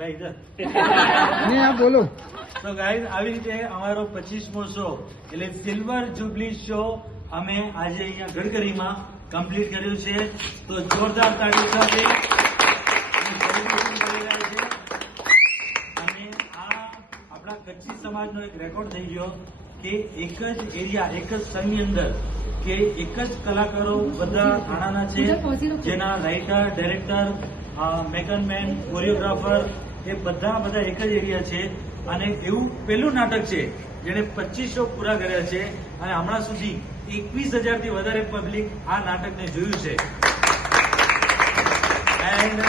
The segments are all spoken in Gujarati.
ભાઈ ઇધર नहीं आप बोलो। તો ગાઈઝ આવી રીતે અમારો 25મો શો એટલે સિલ્વર જુબલી શો અમે આજે અહીંયા ગડકરીમાં કમ્પ્લીટ કર્યું છે. તો જોરદાર તાળી સાથે અમે celebration કરી રહ્યા છે. અને આ આપણા કચ્છી સમાજનો એક રેકોર્ડ થઈ ગયો કે એક જ એરિયા, એક જ સંઘની અંદર કે એક જ કલાકારો બધા થાણાના છે, જેના રાઇટર, ડાયરેક્ટર, મેકનમેન, કોરિયોગ્રાફર એ બધા એક જ એરિયા છે. અને એવું પહેલું નાટક છે જેને 25 શો પૂરા કર્યા છે અને હમણાં સુધી 21,000 થી વધારે પબ્લિક આ નાટકને જોયું છે. એન્ડ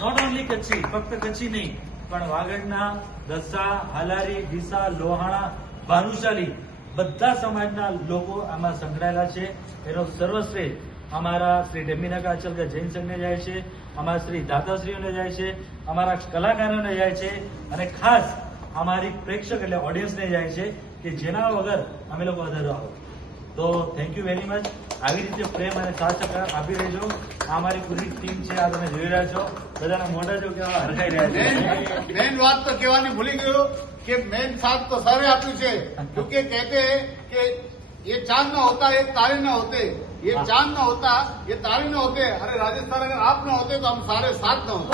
નોટ ઓનલી કચ્છી, ફક્ત કચ્છી નહીં પણ વાગડના, દસા, હાલારી, ડીસા, લોહાણા, ભાનુશાલી બધા સમાજના લોકો આમાં સંકળાયેલા છે. એનો સર્વશ્રેષ્ઠ અમારા શ્રી ડેમીનાકા અચલકા જૈન સંઘને જાય છે, અમારા શ્રી દાતાશ્રીઓને જાય છે, અમારા કલાકારોને જાય છે અને ખાસ અમારી પ્રેક્ષક એટલે ઓડિયન્સને જાય છે કે જેના વગર અમે લોકો અધરો આવો. તો થેન્ક યુ વેરી મચ. આવી રીતે પ્રેમ અને સાથ સહકાર આપી રહેજો. આ અમારી પૂરી ટીમ છે, આ તમે જોઈ રહ્યા છો. બધાના મોઢા જો કેવા હરખાઈ રહ્યા છે. મેન વાત તો કહેવાની ભૂલી ગયો કે મેન સાથ તો સરે આપ્યું છે. क्योंकि कहते हैं कि ये चांद ना होता ये तारे ना होते, ये चांद ना होता ये तारे ना होते. अरे राजस्थान अगर आप ना होते तो हम सारे साथ ना होते.